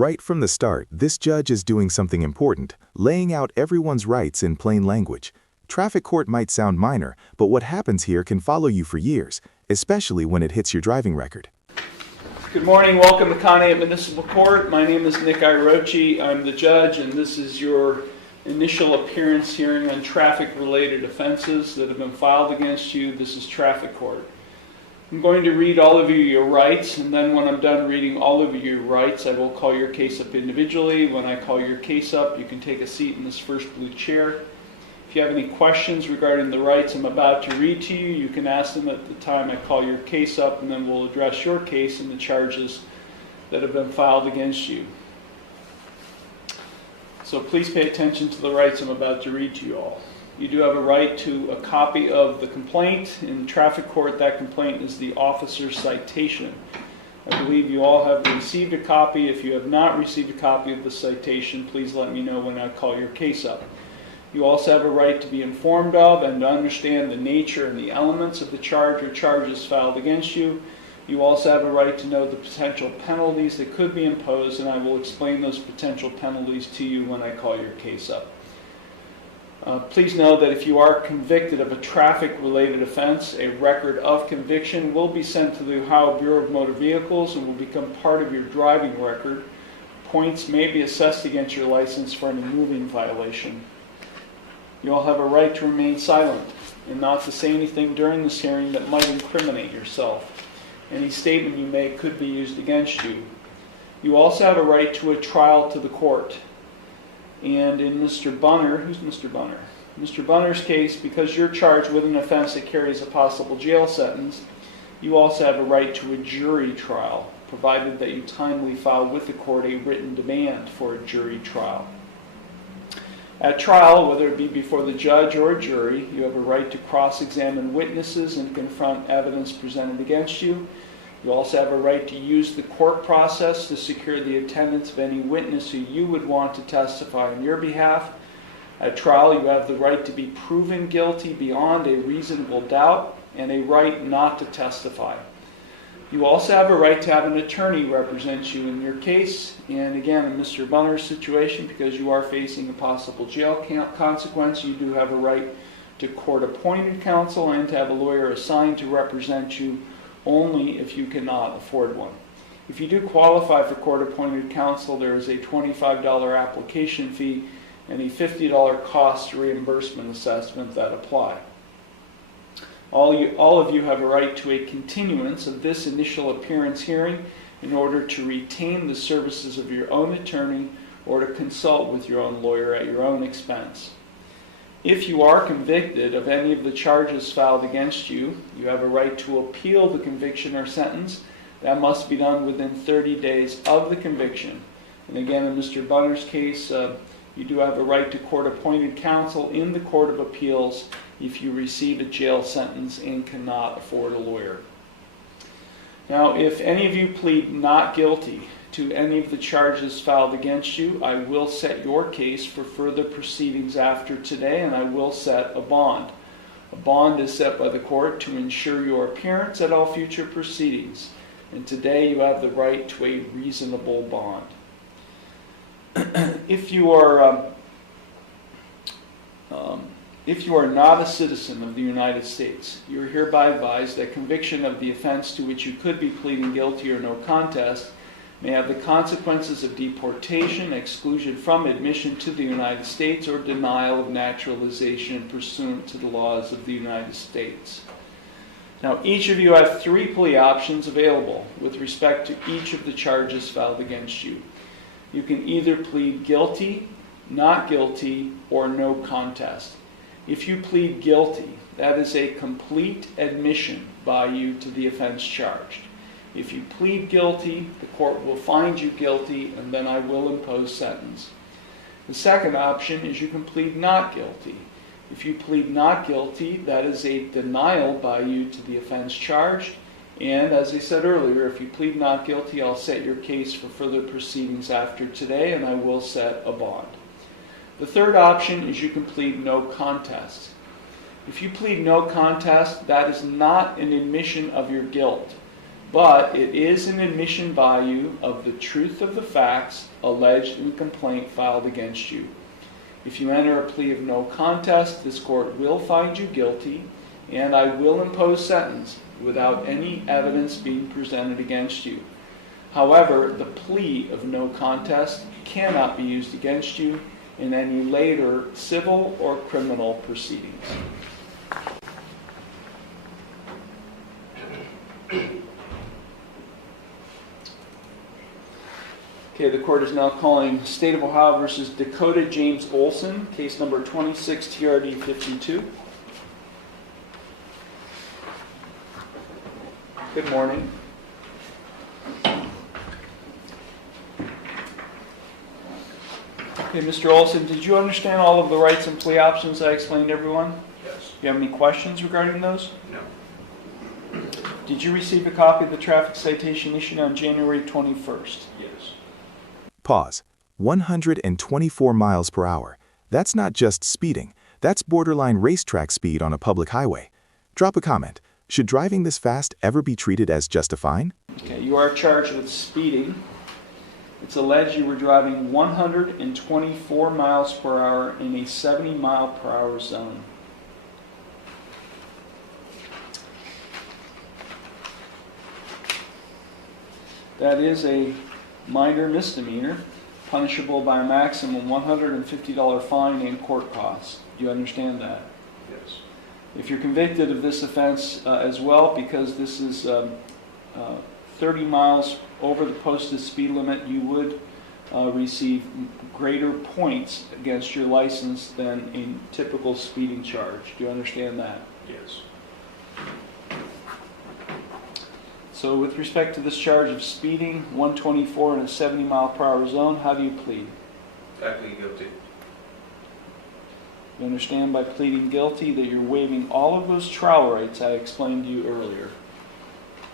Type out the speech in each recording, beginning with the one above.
Right from the start, this judge is doing something important, laying out everyone's rights in plain language. Traffic court might sound minor, but what happens here can follow you for years, especially when it hits your driving record. Good morning. Welcome to Conneaut Municipal Court. My name is Nick Irochi. I'm the judge, and this is your initial appearance hearing on traffic-related offenses that have been filed against you. This is traffic court. I'm going to read all of you your rights, and then when I'm done reading all of your rights, I will call your case up individually. When I call your case up, you can take a seat in this first blue chair. If you have any questions regarding the rights I'm about to read to you, you can ask them at the time I call your case up, and then we'll address your case and the charges that have been filed against you. So please pay attention to the rights I'm about to read to you all. You do have a right to a copy of the complaint. In traffic court, that complaint is the officer's citation. I believe you all have received a copy. If you have not received a copy of the citation, please let me know when I call your case up. You also have a right to be informed of and to understand the nature and the elements of the charge or charges filed against you. You also have a right to know the potential penalties that could be imposed, and I will explain those potential penalties to you when I call your case up. Please know that if you are convicted of a traffic-related offense, a record of conviction will be sent to the Ohio Bureau of Motor Vehicles and will become part of your driving record. Points may be assessed against your license for any moving violation. You all have a right to remain silent and not to say anything during this hearing that might incriminate yourself. Any statement you make could be used against you. You also have a right to a trial to the court. And in Mr. Bunner, who's Mr. Bunner? Mr. Bunner's case, because you're charged with an offense that carries a possible jail sentence, you also have a right to a jury trial, provided that you timely file with the court a written demand for a jury trial. At trial, whether it be before the judge or a jury, you have a right to cross-examine witnesses and confront evidence presented against you. You also have a right to use the court process to secure the attendance of any witness who you would want to testify on your behalf. At trial, you have the right to be proven guilty beyond a reasonable doubt and a right not to testify. You also have a right to have an attorney represent you in your case. And again, in Mr. Bunner's situation, because you are facing a possible jail consequence, you do have a right to court-appointed counsel and to have a lawyer assigned to represent you only if you cannot afford one. If you do qualify for court-appointed counsel, there is a $25 application fee and a $50 cost reimbursement assessment that apply. All of you have a right to a continuance of this initial appearance hearing in order to retain the services of your own attorney or to consult with your own lawyer at your own expense. If you are convicted of any of the charges filed against you, you have a right to appeal the conviction or sentence. That must be done within 30 days of the conviction. And again, in Mr. Bunner's case, you do have a right to court-appointed counsel in the Court of Appeals if you receive a jail sentence and cannot afford a lawyer. Now, if any of you plead not guilty to any of the charges filed against you, I will set your case for further proceedings after today, and I will set a bond. A bond is set by the court to ensure your appearance at all future proceedings, and today you have the right to a reasonable bond. If you are not a citizen of the United States, you are hereby advised that conviction of the offense to which you could be pleading guilty or no contest may have the consequences of deportation, exclusion from admission to the United States, or denial of naturalization pursuant to the laws of the United States. Now, each of you have 3 plea options available with respect to each of the charges filed against you. You can either plead guilty, not guilty, or no contest. If you plead guilty, that is a complete admission by you to the offense charged. If you plead guilty, the court will find you guilty, and then I will impose sentence. The second option is you can plead not guilty. If you plead not guilty, that is a denial by you to the offense charged. And as I said earlier, if you plead not guilty, I'll set your case for further proceedings after today, and I will set a bond. The third option is you can plead no contest. If you plead no contest, that is not an admission of your guilt. but it is an admission by you of the truth of the facts alleged in the complaint filed against you. If you enter a plea of no contest, this court will find you guilty, and I will impose sentence without any evidence being presented against you. However, the plea of no contest cannot be used against you in any later civil or criminal proceedings. Okay, the court is now calling State of Ohio versus Dakota James Olsen, case number 26 TRD 52. Good morning. Okay, Mr. Olsen, did you understand all of the rights and plea options I explained to everyone? Yes. Do you have any questions regarding those? No. Did you receive a copy of the traffic citation issued on January 21st? Yes. Pause. 124 miles per hour. That's not just speeding. That's borderline racetrack speed on a public highway. Drop a comment. Should driving this fast ever be treated as just a fine? Okay, you are charged with speeding. It's alleged you were driving 124 miles per hour in a 70 mile per hour zone. That is a minor misdemeanor, punishable by a maximum $150 fine and court costs. Do you understand that? Yes. If you're convicted of this offense as well, because this is 30 miles over the posted speed limit, you would receive greater points against your license than a typical speeding charge. Do you understand that? Yes. So with respect to this charge of speeding, 124 in a 70 mile per hour zone, how do you plead? I plead guilty. You understand by pleading guilty that you're waiving all of those trial rights I explained to you earlier.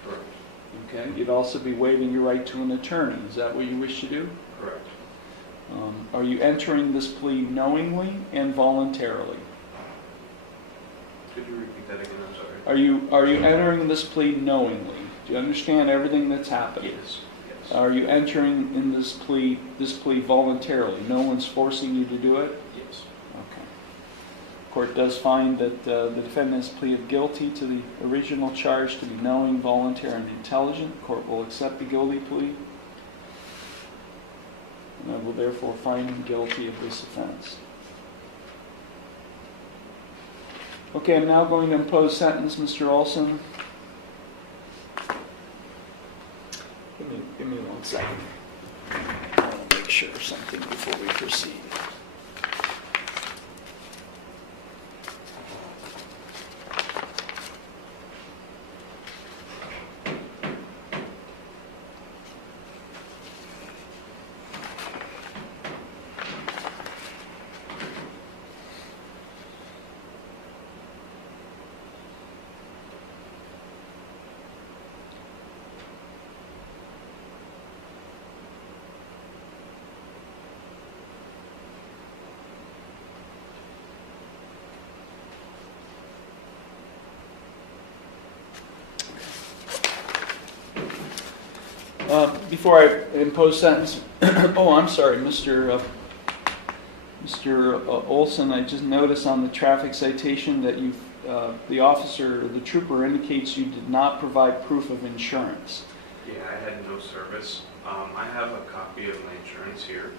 Correct. Okay. You'd also be waiving your right to an attorney. Is that what you wish to do? Correct. Are you entering this plea knowingly and voluntarily? Could you repeat that again? I'm sorry. Are you entering this plea knowingly? Do you understand everything that's happening? Yes. Yes. Are you entering in this plea voluntarily? No one's forcing you to do it? Yes. Okay. The court does find that the defendant has pleaded guilty to the original charge to be knowing, voluntary, and intelligent. The court will accept the guilty plea, and I will therefore find him guilty of this offense. Okay, I'm now going to impose sentence, Mr. Olsen. Give me 1 second. I want to make sure of something before we proceed. Before I impose sentence, oh, I'm sorry, Mr. Olsen, I just noticed on the traffic citation that the officer, the trooper indicates you did not provide proof of insurance. Yeah, I had no service. I have a copy of my insurance here.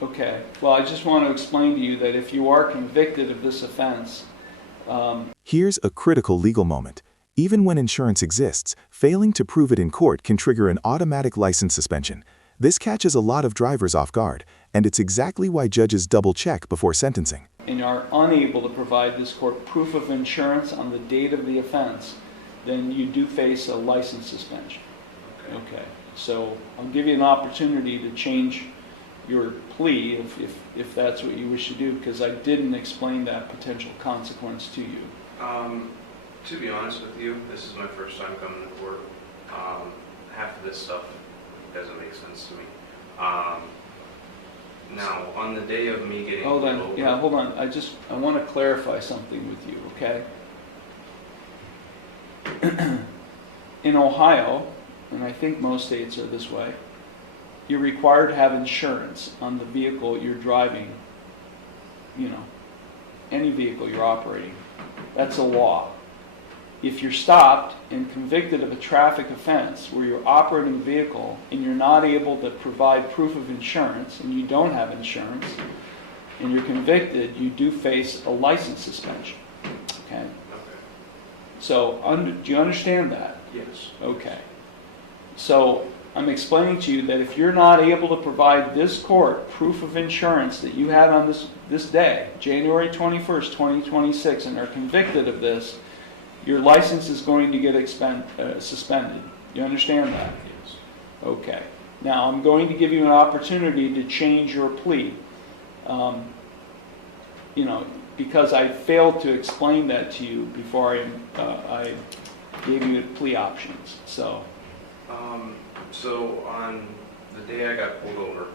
Okay. Well, I just want to explain to you that if you are convicted of this offense... Here's a critical legal moment. Even when insurance exists, failing to prove it in court can trigger an automatic license suspension. This catches a lot of drivers off guard, and it's exactly why judges double-check before sentencing. And are unable to provide this court proof of insurance on the date of the offense, then you do face a license suspension. Okay. So I'll give you an opportunity to change your plea if that's what you wish to do, because I didn't explain that potential consequence to you. To be honest with you, this is my first time coming to court. Half of this stuff doesn't make sense to me. Now, on the day of me getting Hold on. over, Yeah, hold on. I want to clarify something with you, okay? In Ohio, and I think most states are this way, you're required to have insurance on the vehicle you're driving, you know, any vehicle you're operating. That's a law. If you're stopped and convicted of a traffic offense where you're operating a vehicle and you're not able to provide proof of insurance and you don't have insurance and you're convicted, you do face a license suspension. Okay? Okay. So, do you understand that? Yes. Okay. So, I'm explaining to you that if you're not able to provide this court proof of insurance that you had on this day, January 21st, 2026, and are convicted of this, your license is going to get suspended. You understand that? Yes. Okay. Now, I'm going to give you an opportunity to change your plea. You know, because I failed to explain that to you before I gave you plea options. So On the day I got pulled over,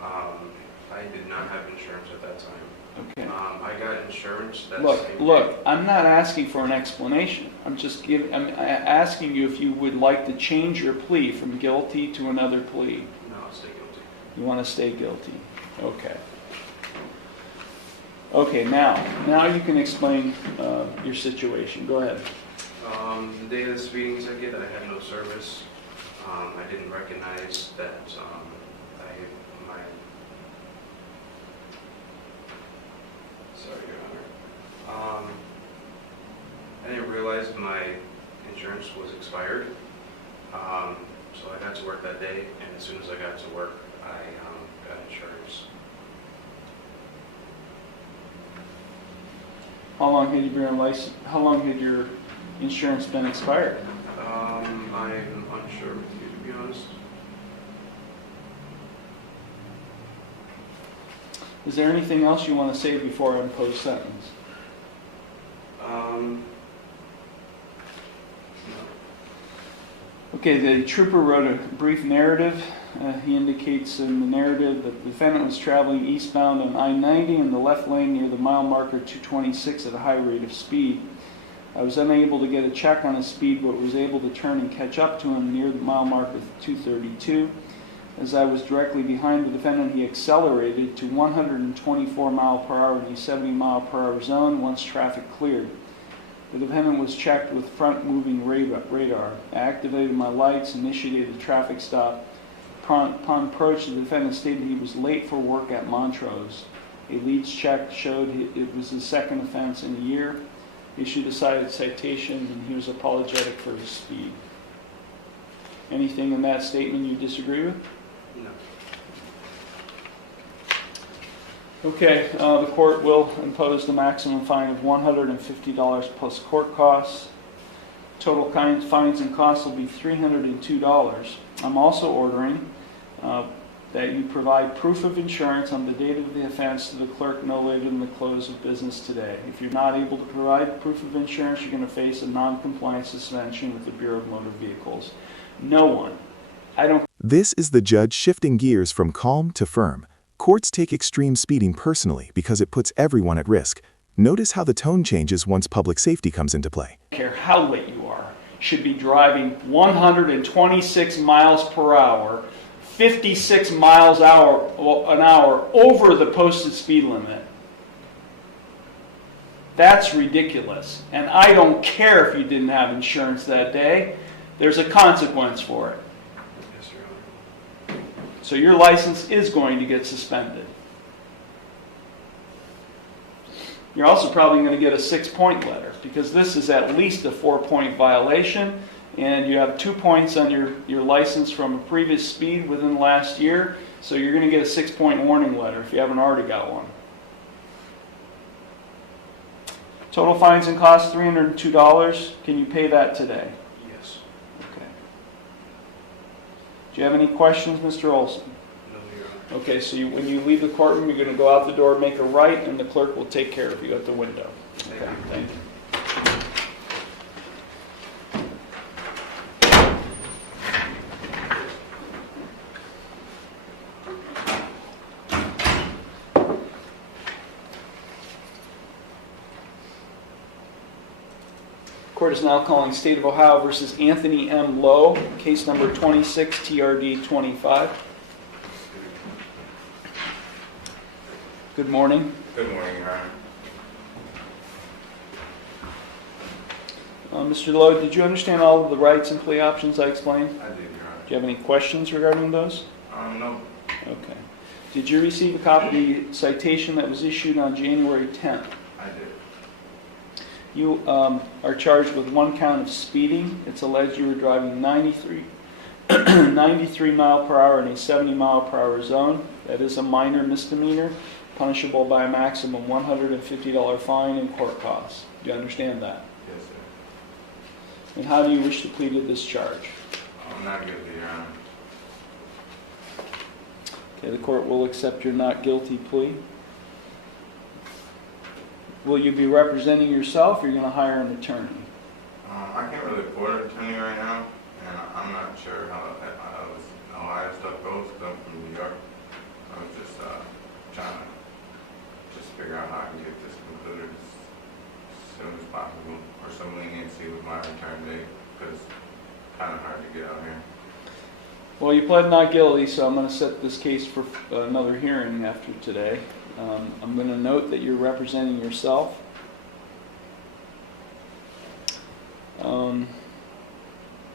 I did not have insurance at that time. okay. I got insurance that same day. Look, I'm not asking for an explanation. I'm asking you if you would like to change your plea from guilty to another plea. No, I'll stay guilty. You want to stay guilty. Okay. Okay, now you can explain your situation. Go ahead. The day of the speeding ticket, I had no service. I didn't recognize that sorry, Your Honor. I didn't realize my insurance was expired. So I got to work that day, and as soon as I got to work, I got insurance. How long had you been on license? How long had your insurance been expired? I'm unsure with you, to be honest. Is there anything else you want to say before I impose sentence? No. Okay, the trooper wrote a brief narrative. He indicates in the narrative that the defendant was traveling eastbound on I-90 in the left lane near the mile marker 226 at a high rate of speed. I was unable to get a check on his speed, but was able to turn and catch up to him near the mile marker 232. As I was directly behind the defendant, he accelerated to 124 miles per hour in a 70 mile per hour zone once traffic cleared. The defendant was checked with front-moving radar. I activated my lights, initiated a traffic stop. Upon approach, the defendant stated he was late for work at Montrose. A leads check showed it was his second offense in a year. He issued a citation, and he was apologetic for his speed. Anything in that statement you disagree with? No. Okay, the court will impose the maximum fine of $150 plus court costs. Total fines and costs will be $302. I'm also ordering that you provide proof of insurance on the date of the offense to the clerk no later than the close of business today. If you're not able to provide proof of insurance, you're going to face a non-compliance suspension with the Bureau of Motor Vehicles. No one. This is the judge shifting gears from calm to firm. Courts take extreme speeding personally because it puts everyone at risk. Notice how the tone changes once public safety comes into play. I don't care how late you are, should be driving 126 miles per hour, 56 miles an hour over the posted speed limit. That's ridiculous. And I don't care if you didn't have insurance that day. There's a consequence for it. Yes, Your Honor. So your license is going to get suspended. You're also probably going to get a 6-point letter because this is at least a 4-point violation, and you have 2 points on your license from a previous speed within the last year, so you're going to get a 6-point warning letter if you haven't already got one. Total fines and costs $302. Can you pay that today? Yes. Okay. Do you have any questions, Mr. Olsen? No, Your Honor. Okay, so when you leave the courtroom, you're going to go out the door, make a right, and the clerk will take care of you at the window. Okay, thank you. Court is now calling State of Ohio versus Anthony M. Lowe, case number 26 TRD 25. Good morning. Good morning, Your Honor. Mr. Lowe, did you understand all of the rights and plea options I explained? I did, Your Honor. Do you have any questions regarding those? No. Okay. Did you receive a copy of the citation that was issued on January 10th? I did. You are charged with one count of speeding. It's alleged you were driving 93 mile per hour in a 70 mile per hour zone. That is a minor misdemeanor, punishable by a maximum $150 fine and court costs. Do you understand that? Yes, sir. And how do you wish to plead to this charge? I'm not guilty, Your Honor. Okay, the court will accept your not guilty plea. Will you be representing yourself, or are you going to hire an attorney? I can't really afford an attorney right now, and I'm not sure how this Ohio stuff goes, because I'm from New York. I was just trying to figure out how I can get this concluded as soon as possible, or some leniency with my return date, because it's kind of hard to get out here. Well, you pled not guilty, so I'm going to set this case for another hearing after today. I'm going to note that you're representing yourself.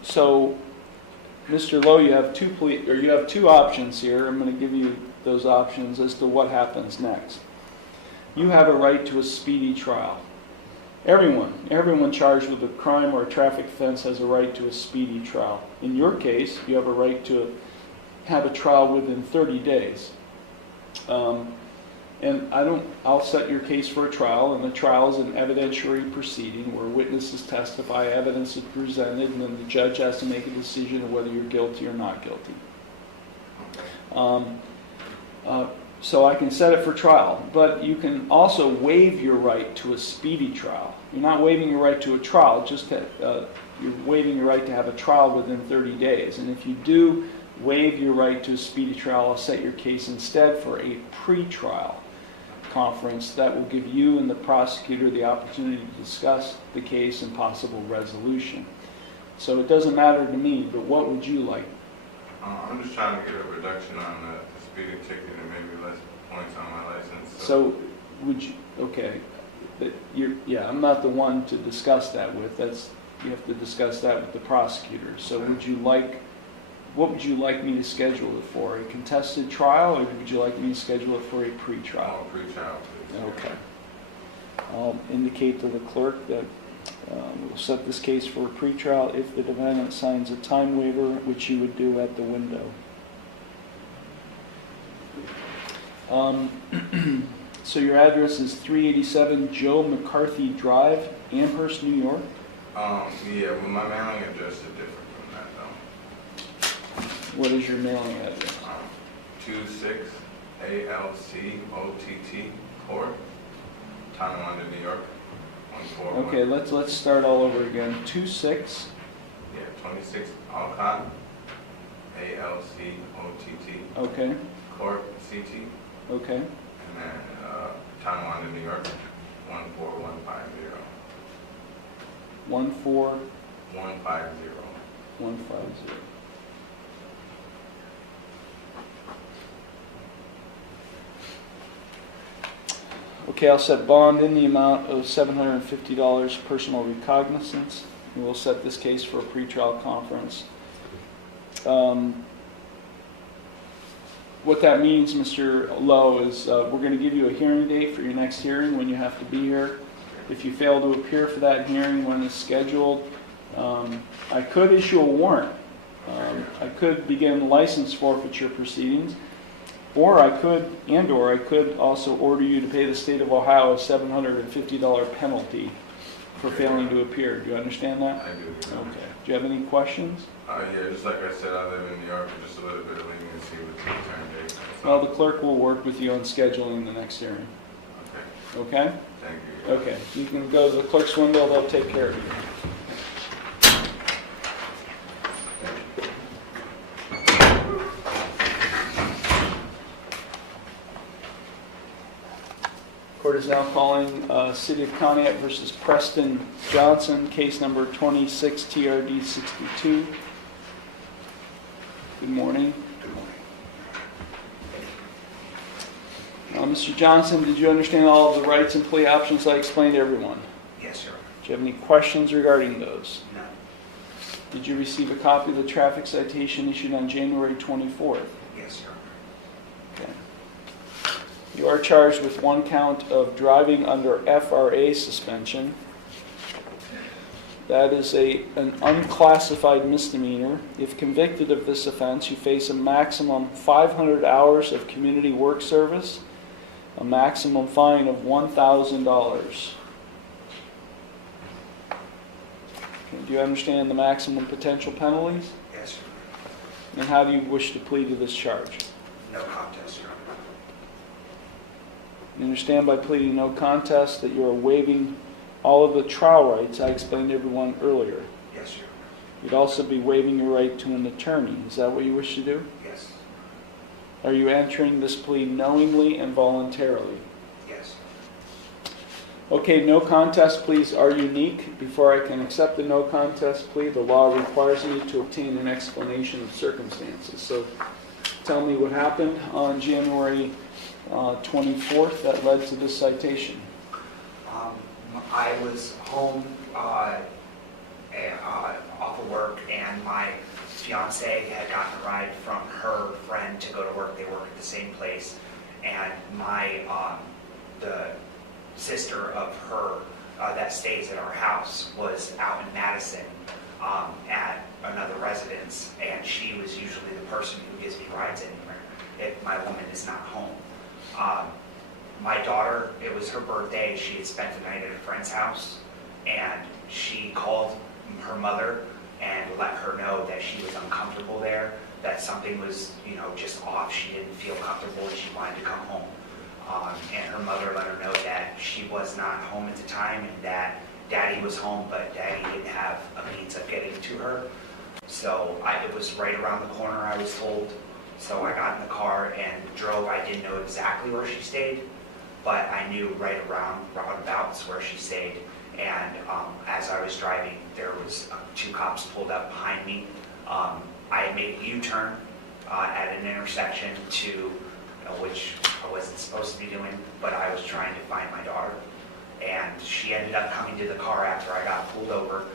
So, Mr. Lowe, you have two options here. I'm going to give you those options as to what happens next. You have a right to a speedy trial. Everyone charged with a crime or a traffic offense has a right to a speedy trial. In your case, you have a right to have a trial within 30 days. And I'll set your case for a trial, and the trial is an evidentiary proceeding where witnesses testify, evidence is presented, and then the judge has to make a decision of whether you're guilty or not guilty. So I can set it for trial, but you can also waive your right to a speedy trial. You're not waiving your right to a trial, you're waiving your right to have a trial within 30 days. And if you do waive your right to a speedy trial, I'll set your case instead for a pre-trial conference that will give you and the prosecutor the opportunity to discuss the case and possible resolution. So it doesn't matter to me, but what would you like? I'm just trying to get a reduction on the speeding ticket and maybe less points on my license. So would you, okay, but I'm not the one to discuss that with. You have to discuss that with the prosecutor. So what would you like me to schedule it for? A contested trial, or would you like me to schedule it for a pre-trial? Oh, pre-trial, please. Okay. I'll indicate to the clerk that we'll set this case for a pre-trial if the defendant signs a time waiver, which you would do at the window. So your address is 387 Joe McCarthy Drive, Amherst, New York? Yeah, well, my mailing address is different from that, though. What is your mailing address? 26 ALCOTT Court, Tonawanda, New York, 141. Okay, let's start all over again. 26. Yeah, 26 Alcott, ALCOTT. Okay. Court, CT. Okay. And then Tonawanda, New York, 14150. 14150. 150. Okay, I'll set bond in the amount of $750 personal recognizance, and we'll set this case for a pretrial conference. What that means, Mr. Lowe, is we're going to give you a hearing date for your next hearing when you have to be here. If you fail to appear for that hearing when it's scheduled, I could issue a warrant. I could begin license forfeiture proceedings, or I could also order you to pay the state of Ohio a $750 penalty for failing to appear. Do you understand that? I do. Okay. Do you have any questions? Yeah, just like I said, I live in New York, just a little bit of leniency with the return date. Well, the clerk will work with you on scheduling the next hearing. Okay. Okay? Thank you. Okay. You can go to the clerk's window, they'll take care of you. Court Court is now calling City of Conneaut versus Preston Johnson, case number 26 TRD 62. Good morning. Good morning. Mr. Johnson, did you understand all of the rights and plea options I explained to everyone? Yes, sir. Do you have any questions regarding those? No. Did you receive a copy of the traffic citation issued on January 24th? Yes, sir. Okay. You are charged with one count of driving under FRA suspension. That is an unclassified misdemeanor. If convicted of this offense, you face a maximum 500 hours of community work service, a maximum fine of $1,000. Do you understand the maximum potential penalties? Yes, sir. And how do you wish to plead to this charge? No contest, sir. You understand by pleading no contest that you are waiving all of the trial rights I explained to everyone earlier. Yes, sir. You'd also be waiving your right to an attorney. Is that what you wish to do? Yes. Are you entering this plea knowingly and voluntarily? Yes. Okay, no contest pleas are unique. Before I can accept the no contest plea, the law requires me to obtain an explanation of circumstances. So tell me what happened on January 24th that led to this citation. I was home off of work, and my fiance had gotten a ride from her friend to go to work. They work at the same place, and the sister of her that stays at our house was out in Madison at another residence, and she was usually the person who gives me rides anywhere if my woman is not home. My daughter, it was her birthday. She had spent the night at a friend's house, and she called her mother and let her know that she was uncomfortable there, that something was, just off. She didn't feel comfortable and she wanted to come home. And her mother let her know that she was not home at the time and that Daddy was home, but Daddy didn't have a means of getting to her. So it was right around the corner, I was told. So I got in the car and drove. I didn't know exactly where she stayed, but I knew right around roundabouts where she stayed. And as I was driving, there was 2 cops pulled up behind me. I had made a U-turn at an intersection which I wasn't supposed to be doing, but I was trying to find my daughter. And she ended up coming to the car after I got pulled over.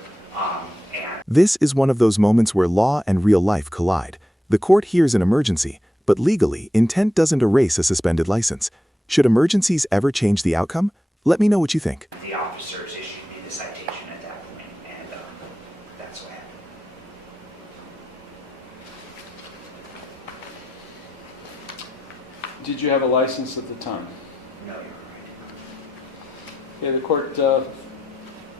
This is one of those moments where law and real life collide. The court hears an emergency, but legally, intent doesn't erase a suspended license. Should emergencies ever change the outcome? Let me know what you think. The officers issued me the citation at that point, and that's what happened. Did you have a license at the time? No, you're right. Okay, the court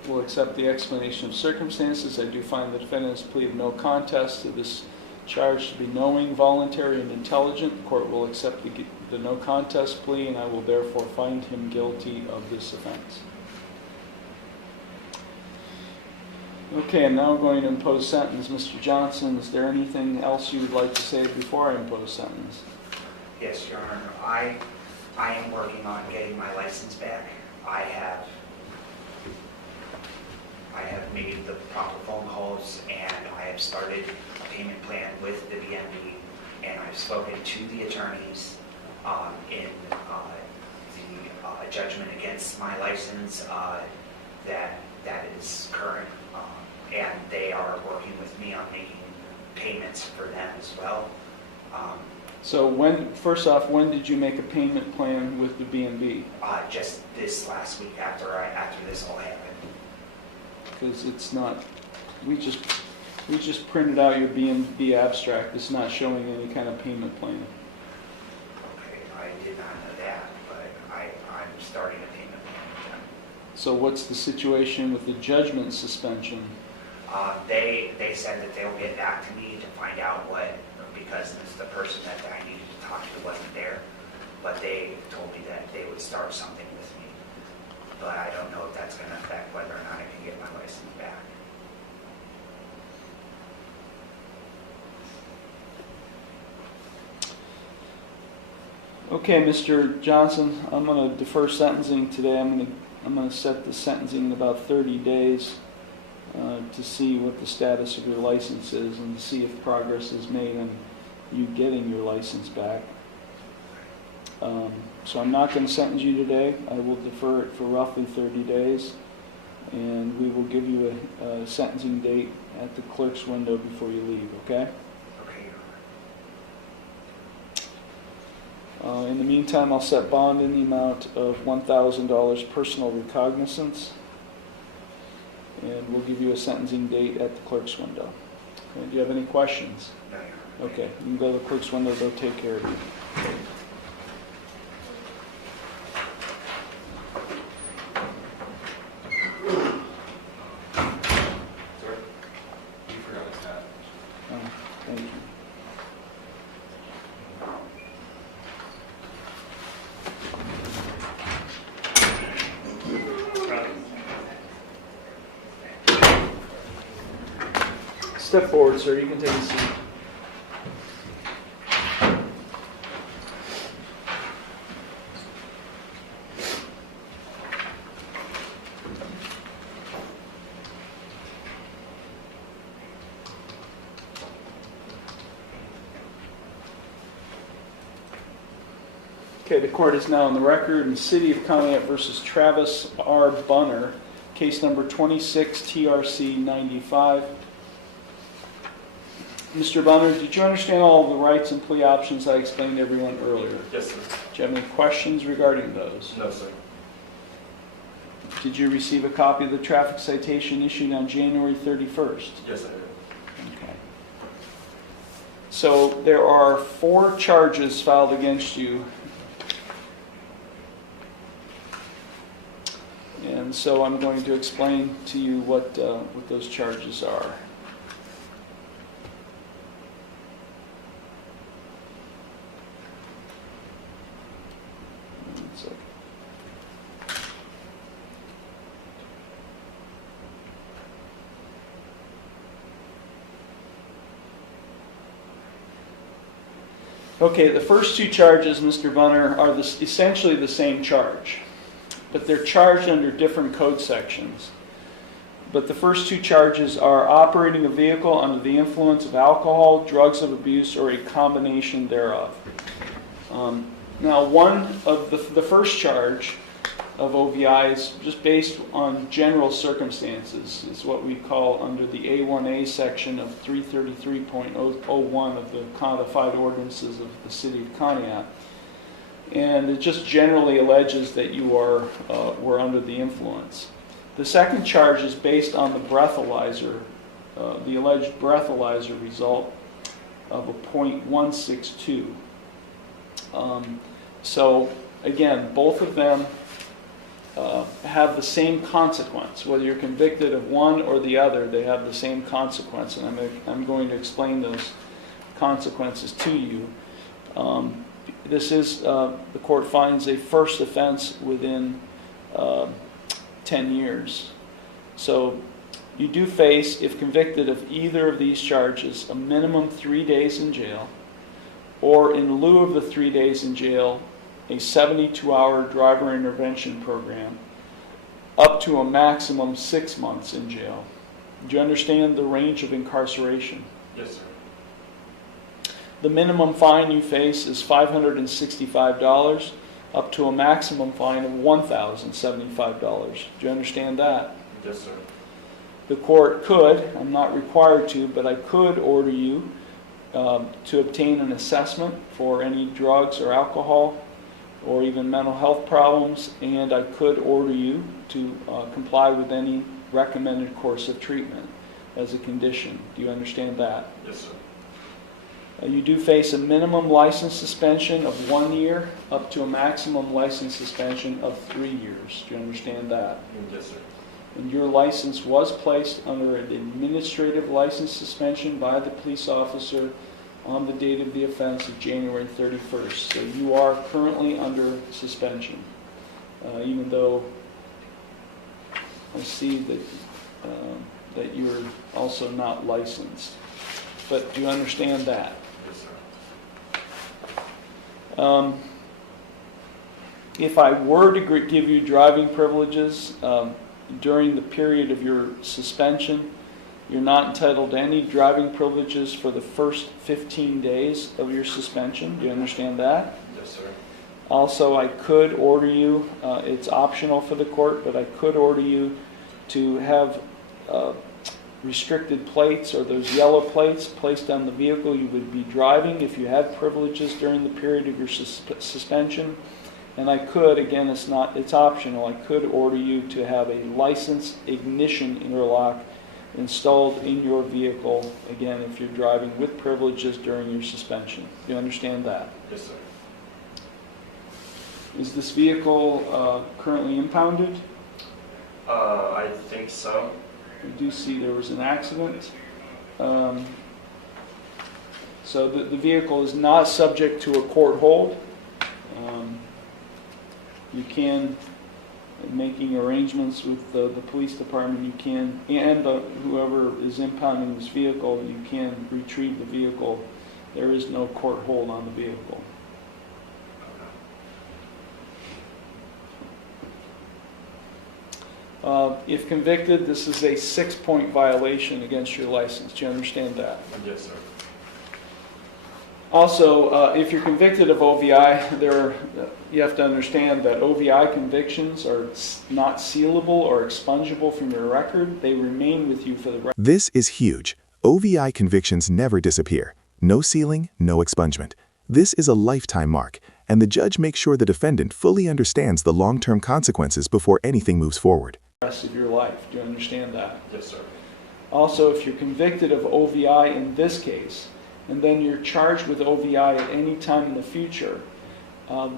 will accept the explanation of circumstances. I do find the defendant's plea of no contest to this charge to be knowing, voluntary, and intelligent. The court will accept the no contest plea, and I will therefore find him guilty of this offense. Okay, I'm now going to impose sentence. Mr. Johnson, is there anything else you would like to say before I impose sentence? Yes, Your Honor. I am working on getting my license back. I have made the proper phone calls, and I have started a payment plan with the BNB, and I've spoken to the attorneys in the judgment against my license that is current, and they are working with me on making payments for them as well. So first off, when did you make a payment plan with the BNB? Just this last week after this all happened. Because it's not, we just printed out your BNB abstract. It's not showing any kind of payment plan. Okay, I did not know that, but I'm starting a payment plan with them. So what's the situation with the judgment suspension? They said that they'll get back to me to find out because the person that I needed to talk to wasn't there, but they told me that they would start something with me. But I don't know if that's going to affect whether or not I can get my license back. Okay, Mr. Johnson, I'm going to defer sentencing today. I'm going to set the sentencing in about 30 days to see what the status of your license is and to see if progress is made on you getting your license back. So I'm not going to sentence you today. I will defer it for roughly 30 days, and we will give you a sentencing date at the clerk's window before you leave, okay? In the meantime, I'll set bond in the amount of $1,000 personal recognizance, and we'll give you a sentencing date at the clerk's window. Okay, do you have any questions? No. Okay, you can go to the clerk's window, they'll take care of you. Sir, you forgot his hat. Oh, thank you. Step forward, sir. You can take a seat. Okay, the court is now on the record in City of Conneaut versus Travis R. Bunner, case number 26 TRC 95. Mr. Bunner, did you understand all of the rights and plea options I explained to everyone earlier? Yes, sir. Do you have any questions regarding those? No, sir. Did you receive a copy of the traffic citation issued on January 31st? Yes, I did. Okay. So there are 4 charges filed against you. And so I'm going to explain to you what those charges are. One second. Okay, the first 2 charges, Mr. Bunner, are essentially the same charge, but they're charged under different code sections. But the first 2 charges are operating a vehicle under the influence of alcohol, drugs of abuse, or a combination thereof. Now, one of the first charge of OVI is just based on general circumstances. It's what we call under the A1A section of 333.01 of the codified ordinances of the City of Conneaut. And it just generally alleges that you were under the influence. The second charge is based on the breathalyzer, the alleged breathalyzer result of a .162. So again, both of them have the same consequence. Whether you're convicted of one or the other, they have the same consequence, and I'm going to explain those consequences to you. This is, the court finds, a first offense within 10 years. So you do face, if convicted of either of these charges, a minimum 3 days in jail, or in lieu of the 3 days in jail, a 72-hour driver intervention program, up to a maximum 6 months in jail. Do you understand the range of incarceration? Yes, sir. The minimum fine you face is $565, up to a maximum fine of $1,075. Do you understand that? Yes, sir. The court could, I'm not required to, but I could order you to obtain an assessment for any drugs or alcohol or even mental health problems, and I could order you to comply with any recommended course of treatment as a condition. Do you understand that? Yes, sir. You do face a minimum license suspension of 1 year up to a maximum license suspension of 3 years. Do you understand that? Yes, sir. And your license was placed under an administrative license suspension by the police officer on the date of the offense of January 31st. So you are currently under suspension, even though I see that you're also not licensed. But do you understand that? Yes, sir. If I were to give you driving privileges during the period of your suspension, you're not entitled to any driving privileges for the first 15 days of your suspension. Do you understand that? Yes, sir. Also, I could order you, it's optional for the court, but I could order you to have restricted plates or those yellow plates placed on the vehicle you would be driving if you had privileges during the period of your suspension. And I could, again, it's optional, I could order you to have a licensed ignition interlock installed in your vehicle, again, if you're driving with privileges during your suspension. Do you understand that? Yes, sir. Is this vehicle currently impounded? I think so. We do see there was an accident. So the vehicle is not subject to a court hold. You can, making arrangements with the police department, you can, and whoever is impounding this vehicle, you can retrieve the vehicle. There is no court hold on the vehicle. If convicted, this is a 6-point violation against your license. Do you understand that? Yes, sir. Also, if you're convicted of OVI, you have to understand that OVI convictions are not sealable or expungible from your record. They remain with you for the rest. This is huge. OVI convictions never disappear. No sealing, no expungement. This is a lifetime mark, and the judge makes sure the defendant fully understands the long-term consequences before anything moves forward. The rest of your life. Do you understand that? Yes, sir. Also, if you're convicted of OVI in this case, and then you're charged with OVI at any time in the future,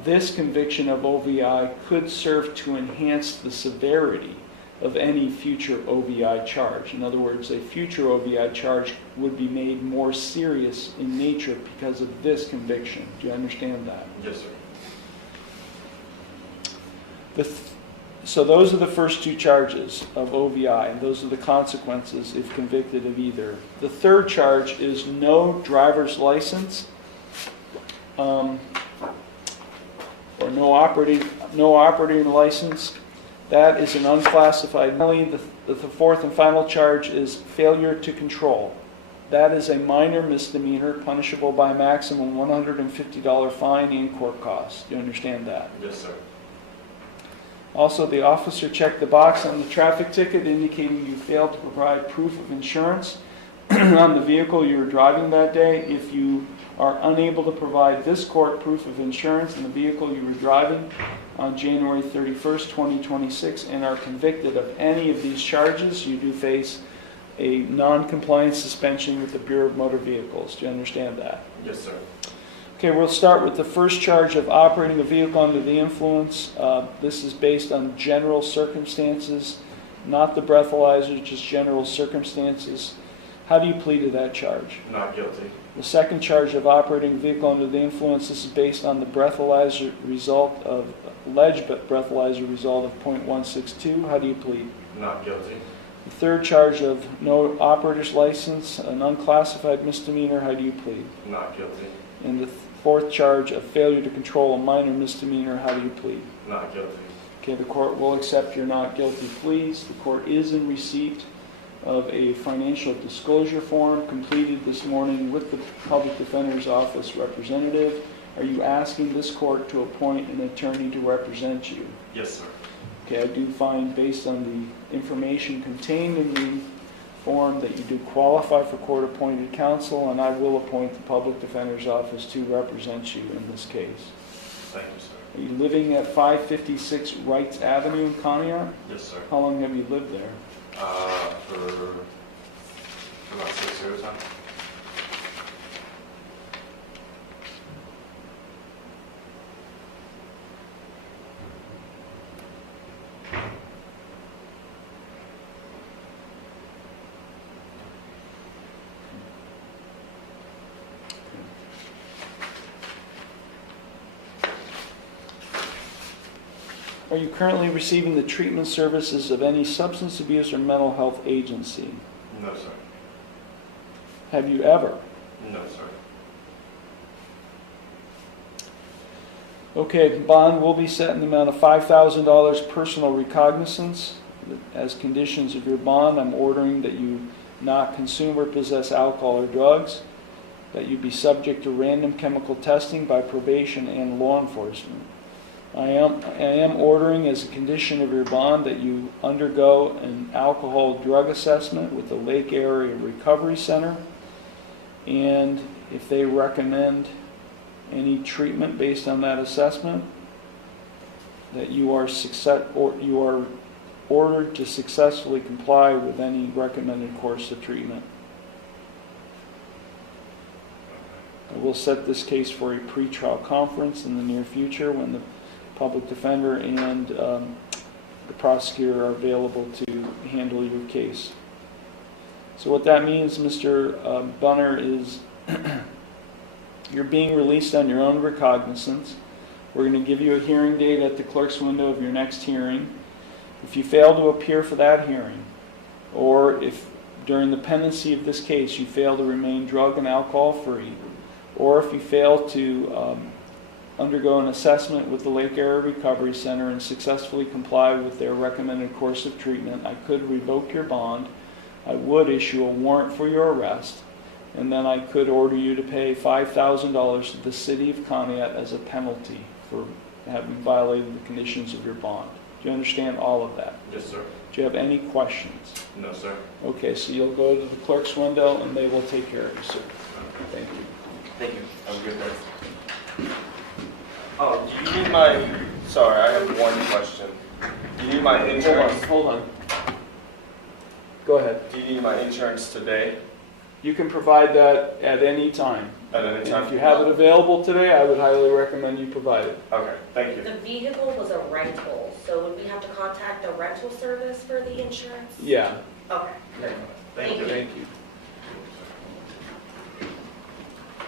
this conviction of OVI could serve to enhance the severity of any future OVI charge. In other words, a future OVI charge would be made more serious in nature because of this conviction. Do you understand that? Yes, sir. So those are the first two charges of OVI, and those are the consequences if convicted of either. The third charge is no driver's license, or no operating license. That is an unclassified. The fourth and final charge is failure to control. That is a minor misdemeanor punishable by a maximum $150 fine and court costs. Do you understand that? Yes, sir. Also, the officer checked the box on the traffic ticket indicating you failed to provide proof of insurance on the vehicle you were driving that day. If you are unable to provide this court proof of insurance in the vehicle you were driving on January 31st, 2026 and are convicted of any of these charges, you do face a non-compliance suspension with the Bureau of Motor Vehicles. Do you understand that? Yes, sir. Okay, we'll start with the first charge of operating a vehicle under the influence. This is based on general circumstances, not the breathalyzer, just general circumstances. How do you plead to that charge? Not guilty. The second charge of operating a vehicle under the influence, this is based on the breathalyzer result of, alleged breathalyzer result of .162. How do you plead? Not guilty. The third charge of no operator's license, an unclassified misdemeanor. How do you plead? Not guilty. And the fourth charge of failure to control, a minor misdemeanor. How do you plead? Not guilty. Okay, the court will accept your not guilty pleas. The court is in receipt of a financial disclosure form completed this morning with the Public Defender's Office representative. Are you asking this court to appoint an attorney to represent you? Yes, sir. Okay, I do find, based on the information contained in the form, that you do qualify for court-appointed counsel, and I will appoint the Public Defender's Office to represent you in this case. Thank you, sir. Are you living at 556 Wrights Avenue in Conneaut? Yes, sir. How long have you lived there? For about 6 years now. Are you currently receiving the treatment services of any substance abuse or mental health agency? No, sir. Have you ever? No, sir. Okay, bond will be set in the amount of $5,000 personal recognizance. As conditions of your bond, I'm ordering that you not consume or possess alcohol or drugs, that you be subject to random chemical testing by probation and law enforcement. I am ordering as a condition of your bond that you undergo an alcohol drug assessment with the Lake Area Recovery Center, and if they recommend any treatment based on that assessment, that you are ordered to successfully comply with any recommended course of treatment. I will set this case for a pretrial conference in the near future when the public defender and the prosecutor are available to handle your case. So what that means, Mr. Bunner, is you're being released on your own recognizance. We're going to give you a hearing date at the clerk's window of your next hearing. If you fail to appear for that hearing, or if during the pendency of this case you fail to remain drug and alcohol free, or if you fail to undergo an assessment with the Lake Area Recovery Center and successfully comply with their recommended course of treatment, I could revoke your bond. I would issue a warrant for your arrest, and then I could order you to pay $5,000 to the city of Conneaut as a penalty for having violated the conditions of your bond. Do you understand all of that? Yes, sir. Do you have any questions? No, sir. Okay, so you'll go to the clerk's window and they will take care of you, sir. Thank you. Thank you. Have a good day. Oh, do you need my... Sorry, I have one question. Do you need my insurance? Hold on. Go ahead. Do you need my insurance today? You can provide that at any time. At any time? If you have it available today, I would highly recommend you provide it. Okay, thank you. The vehicle was a rental, so would we have to contact the rental service for the insurance? Yeah. Okay. Thank you. Thank you.